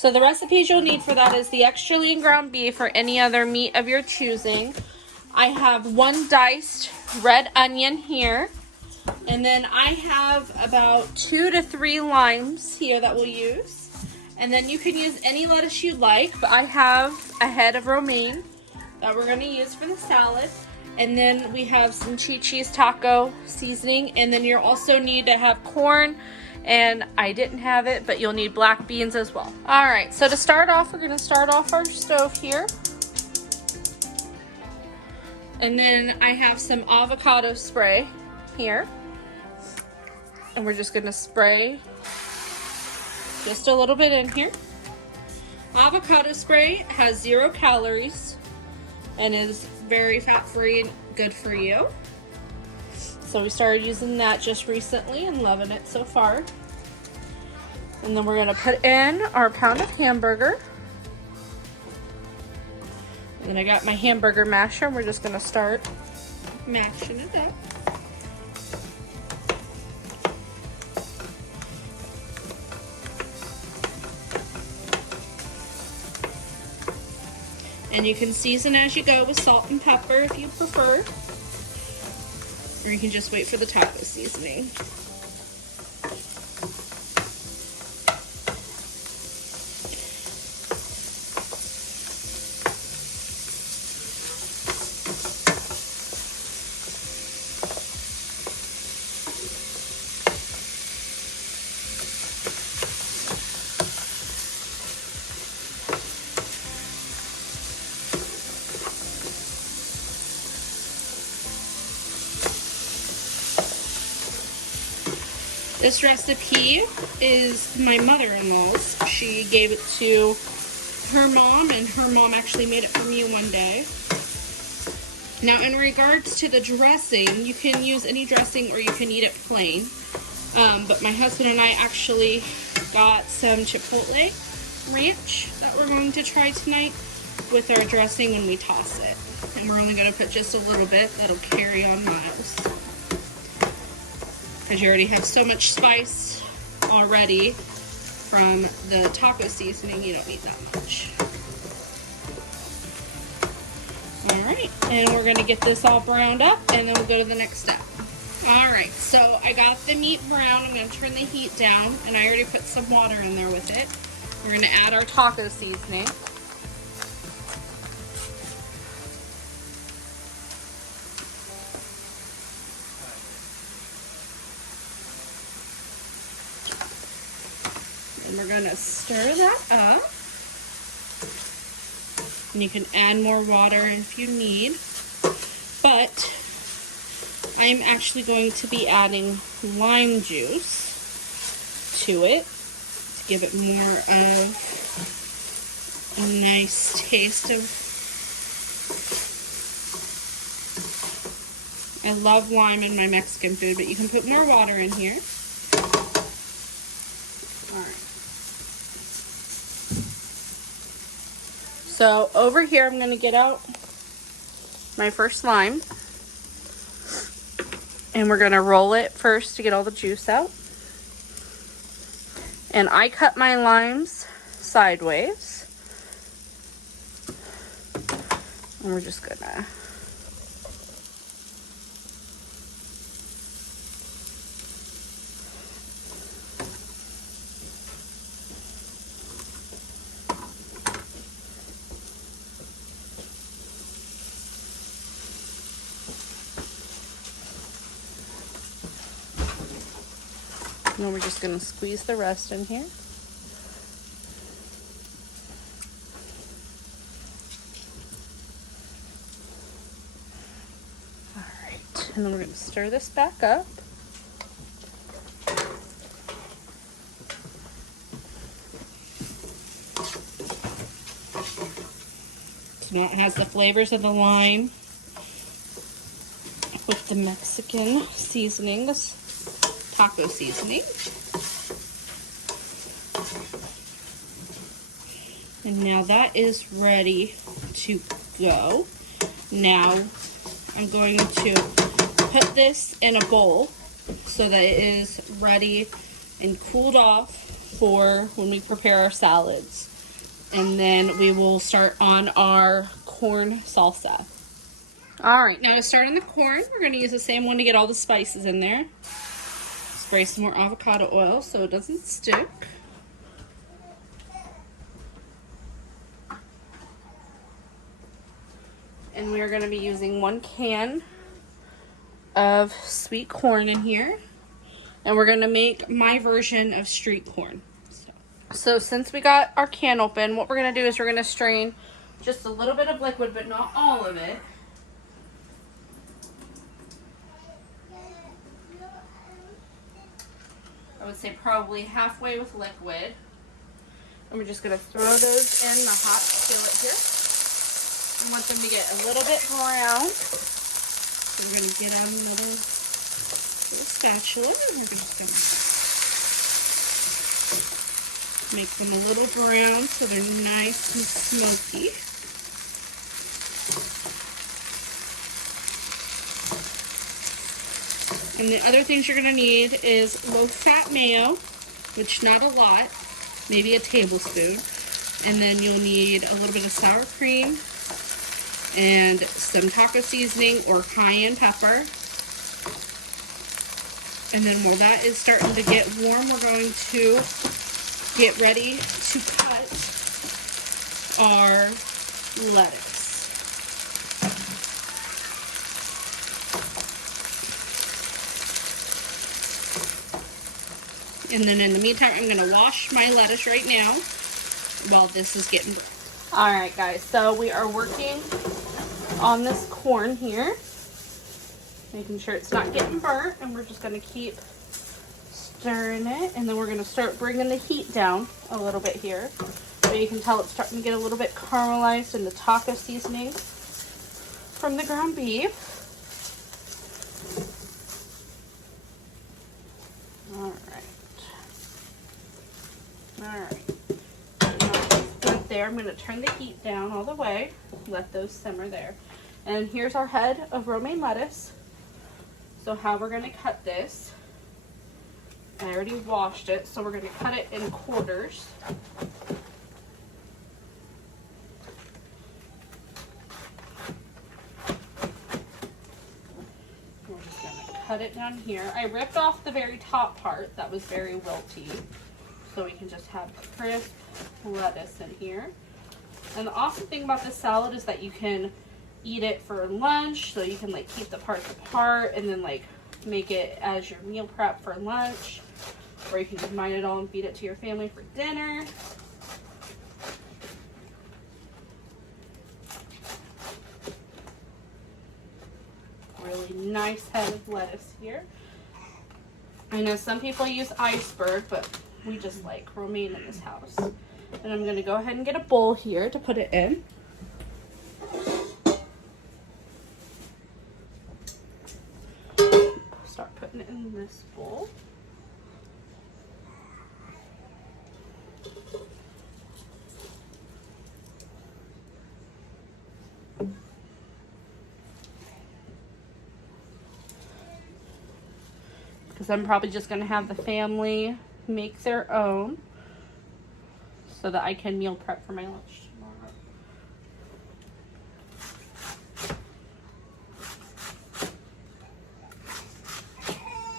So the recipes you'll need for that is the extra lean ground beef or any other meat of your choosing. I have 1 diced red onion here. And then I have about 2 to 3 limes here that we'll use. And then you can use any lettuce you like, but I have a head of romaine that we're going to use for the salad. And then we have some Chi-Chi's taco seasoning. And then you'll also need to have corn. And I didn't have it, but you'll need black beans as well. All right, so to start off, we're going to start off our stove here. And then I have some avocado spray here. And we're just going to spray just a little bit in here. Avocado spray has 0 calories and is very fat-free and good for you. So we started using that just recently and loving it so far. And then we're going to put in our pound of hamburger. And then I got my hamburger masher and we're just going to start mashing it up. And you can season as you go with salt and pepper if you prefer. Or you can just wait for the taco seasoning. This recipe is my mother-in-law's. She gave it to her mom, and her mom actually made it for me one day. Now, in regards to the dressing, you can use any dressing or you can eat it plain. But my husband and I actually got some Chipotle ranch that we're going to try tonight with our dressing when we toss it. And we're only going to put just a little bit. That'll carry on miles. Because you already have so much spice already from the taco seasoning, you don't need that much. Alright, and we're going to get this all browned up, and then we'll go to the next step. Alright, so I got the meat brown. I'm going to turn the heat down, and I already put some water in there with it. We're going to add our taco seasoning. And we're going to stir that up. And you can add more water if you need. But I'm actually going to be adding lime juice to it to give it more of a nice taste of. I love lime in my Mexican food, but you can put more water in here. Alright. So over here, I'm going to get out my first lime. And we're going to roll it first to get all the juice out. And I cut my limes sideways. And we're just going to and then we're just going to squeeze the rest in here. Alright, and then we're going to stir this back up. So now it has the flavors of the lime with the Mexican seasoning, this taco seasoning. And now that is ready to go. Now I'm going to put this in a bowl so that it is ready and cooled off for when we prepare our salads. And then we will start on our corn salsa. All right, now to start in the corn, we're going to use the same one to get all the spices in there. Spray some more avocado oil so it doesn't stick. And we are going to be using 1 can of sweet corn in here. And we're going to make my version of street corn. So since we got our can open, what we're going to do is we're going to strain just a little bit of liquid, but not all of it. I would say probably halfway with liquid. And we're just going to throw those in the hot skillet here. I want them to get a little bit brown. So we're going to get out another little spatula and we're just going to make them a little brown so they're nice and smoky. And the other things you're going to need is low-fat mayo, which not a lot, maybe a tablespoon. And then you'll need a little bit of sour cream and some taco seasoning or cayenne pepper. And then while that is starting to get warm, we're going to get ready to cut our lettuce. And then in the meantime, I'm going to wash my lettuce right now while this is getting brown. All right, guys, so we are working on this corn here, making sure it's not getting burnt, and we're just going to keep stirring it, and then we're going to start bringing the heat down a little bit here. So you can tell it's starting to get a little bit caramelized in the taco seasoning from the ground beef. All right. There, I'm going to turn the heat down all the way, let those simmer there. And here's our head of romaine lettuce. So how we're going to cut this, I already washed it, so we're going to cut it in quarters. We're just going to cut it down here. I ripped off the very top part that was very wilty, so we can just have crisp lettuce in here. And the awesome thing about this salad is that you can eat it for lunch, so you can like keep the parts apart and then like make it as your meal prep for lunch, or you can combine it all and feed it to your family for dinner. Really nice head of lettuce here. I know some people use iceberg, but we just like romaine in this house. And I'm going to go ahead and get a bowl here to put it in. Start putting it in this bowl. Because I'm probably just going to have the family make their own so that I can meal prep for my lunch tomorrow.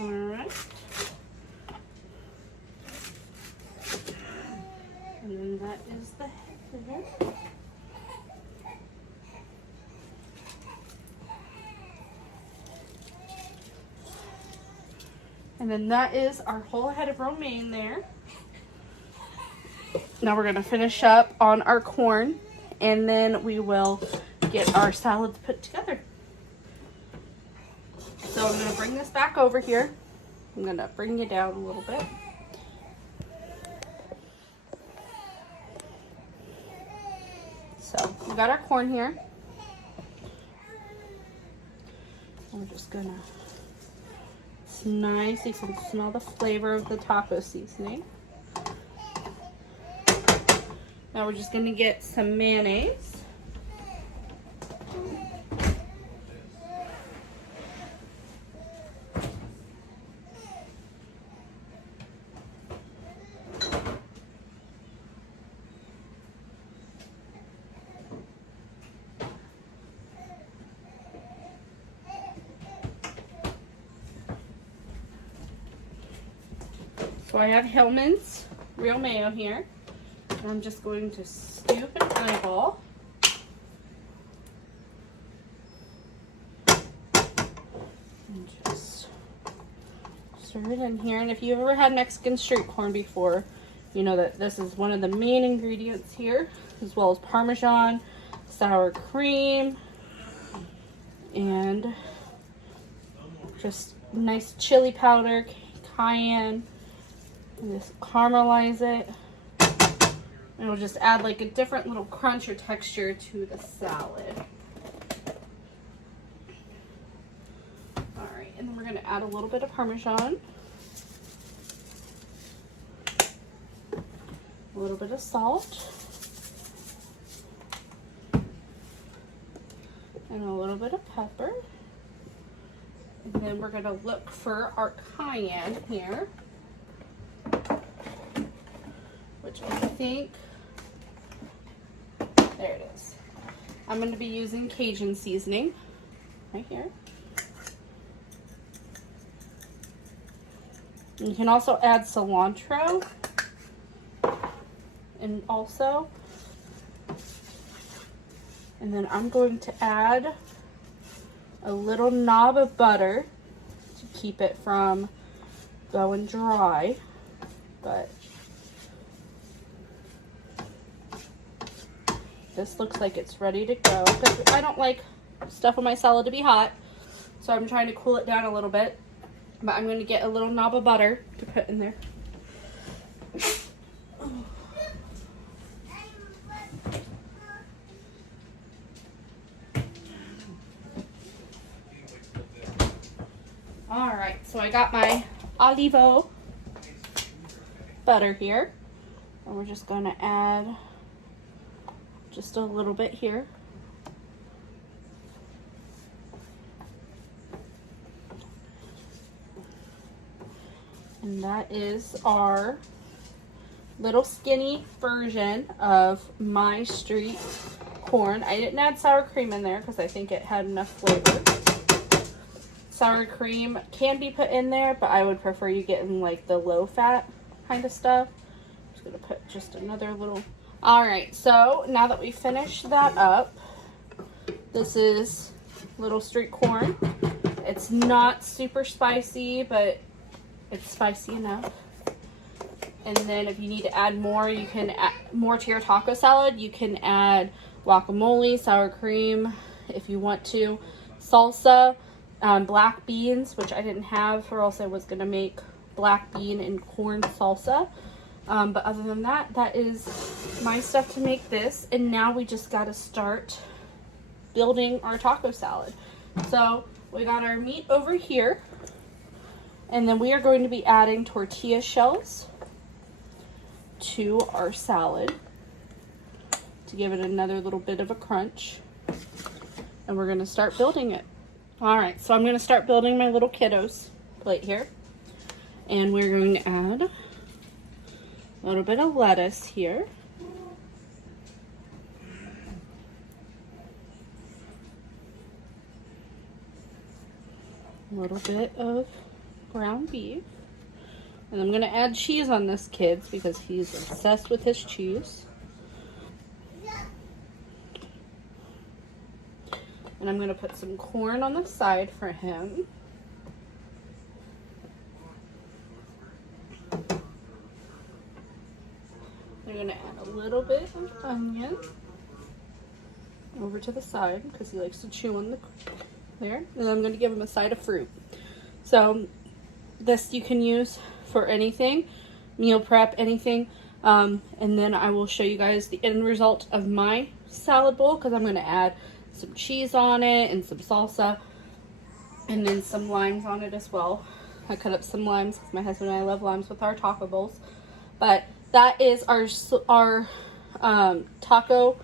Alright. And then that is the head there. And then that is our whole head of romaine there. Now we're going to finish up on our corn, and then we will get our salads put together. So I'm going to bring this back over here. I'm going to bring you down a little bit. So we got our corn here. We're just going to, it's nice. You can smell the flavor of the taco seasoning. Now we're just going to get some mayonnaise. So I have Hillman's real mayo here. And I'm just going to scoop an eyeball. And just stir it in here. And if you've ever had Mexican street corn before, you know that this is one of the main ingredients here, as well as Parmesan, sour cream, and just nice chili powder, cayenne. And just caramelize it. And it'll just add like a different little crunch or texture to the salad. Alright, and then we're going to add a little bit of Parmesan. A little bit of salt. And a little bit of pepper. And then we're going to look for our cayenne here, which I think, there it is. I'm going to be using Cajun seasoning right here. And you can also add cilantro, and then I'm going to add a little knob of butter to keep it from going dry, but this looks like it's ready to go, because I don't like stuff on my salad to be hot, so I'm trying to cool it down a little bit. But I'm going to get a little knob of butter to put in there. Alright, so I got my Olivo butter here. And we're just going to add just a little bit here. And that is our little skinny version of my street corn. I didn't add sour cream in there because I think it had enough flavor. Sour cream can be put in there, but I would prefer you getting like the low fat kind of stuff. I'm just going to put just another little... Alright, so now that we finished that up, this is little street corn. It's not super spicy, but it's spicy enough. And then if you need to add more, you can add more to your taco salad. You can add guacamole, sour cream if you want to, salsa, black beans, which I didn't have, or else I was going to make black bean and corn salsa. But other than that, that is my stuff to make this. And now we just got to start building our taco salad. So we got our meat over here. And then we are going to be adding tortilla shells to our salad to give it another little bit of a crunch. And we're going to start building it. Alright, so I'm going to start building my little kiddos plate here. And we're going to add a little bit of lettuce here. A little bit of ground beef. And I'm going to add cheese on this kid's because he's obsessed with his cheese. And I'm going to put some corn on the side for him. I'm going to add a little bit of onion over to the side because he likes to chew on the there. And I'm going to give him a side of fruit. So this you can use for anything, meal prep, anything. And then I will show you guys the end result of my salad bowl because I'm going to add some cheese on it and some salsa and then some limes on it as well. I cut up some limes because my husband and I love limes with our taco bowls. But that is our taco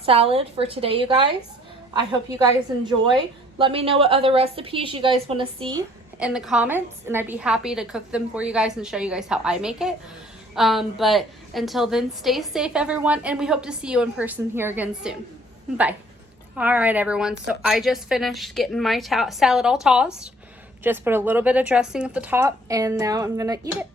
salad for today, you guys. I hope you guys enjoy. Let me know what other recipes you guys want to see in the comments, and I'd be happy to cook them for you guys and show you guys how I make it. But until then, stay safe, everyone, and we hope to see you in person here again soon. Bye. Alright, everyone, so I just finished getting my salad all tossed. Just put a little bit of dressing at the top, and now I'm going to eat it.